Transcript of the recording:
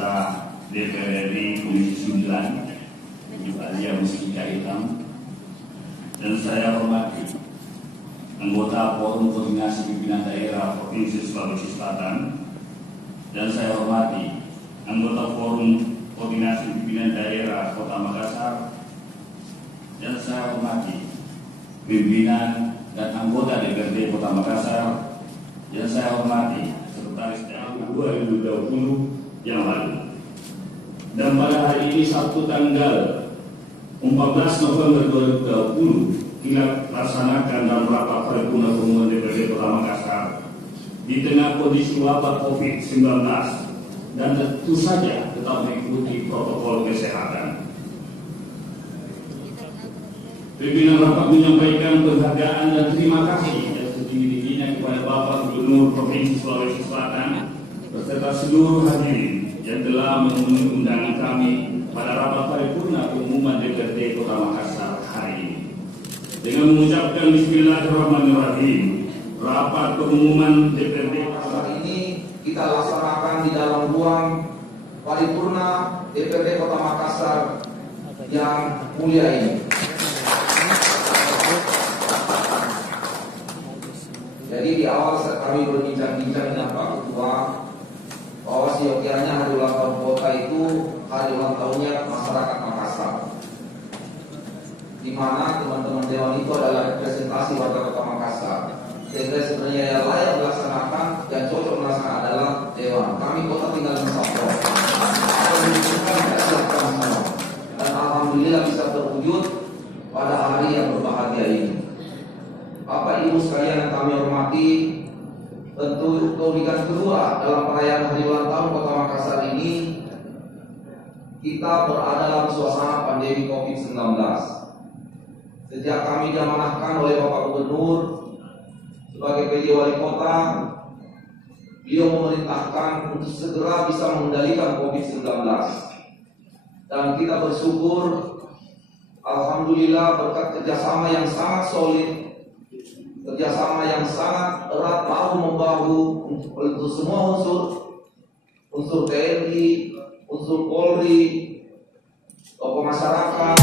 anggota DPR RI Komisi 9 juga Alia Mustika Hitam, dan saya hormati anggota Forum Koordinasi Pimpinan Daerah Provinsi Sulawesi Selatan, dan saya hormati anggota Forum Koordinasi Pimpinan Daerah Kota Makassar, dan saya hormati pimpinan dan anggota DPRD Kota Makassar, dan saya hormati Sekretaris Daerah 2020 yang lalu. Dan pada hari ini Sabtu tanggal 14 November 2020 kita laksanakan dalam rapat paripurna gabungan DPRD Kota Makassar di tengah kondisi wabah COVID-19 dan tentu saja tetap mengikuti protokol kesehatan. Pimpinan rapat menyampaikan penghargaan dan terima kasih yang setinggi-tingginya kepada Bapak Gubernur Provinsi Sulawesi Selatan beserta seluruh hadirin yang telah memenuhi undangan kami pada rapat paripurna pengumuman DPRD Kota Makassar hari ini. Dengan mengucapkan Bismillahirrahmanirrahim, rapat pengumuman DPRD Makassar ini kita laksanakan di dalam ruang paripurna DPRD Kota Makassar yang mulia ini. Jadi di awal kami berbincang-bincang dengan Pak Ketua bahwa seyogianya hari ulang tahun kota itu hari ulang tahunnya masyarakat Makassar, di mana teman-teman dewan itu adalah representasi warga Kota Makassar. Sehingga sebenarnya yang layak dilaksanakan dan cocok melaksanakan adalah dewan. Kami kota tinggal mensupport. Dan alhamdulillah bisa terwujud pada hari yang berbahagia ini. Bapak Ibu sekalian yang kami hormati, tentu keunikan kedua dalam perayaan hari ulang tahun Kota Makassar ini, kita berada dalam suasana pandemi COVID-19. Sejak kami diamanahkan oleh Bapak Gubernur sebagai PJ Wali Kota, beliau memerintahkan untuk segera bisa mengendalikan COVID-19. Dan kita bersyukur, alhamdulillah berkat kerjasama yang sangat solid, kerjasama yang sangat erat bahu membahu untuk semua unsur TNI, unsur Polri, tokoh masyarakat.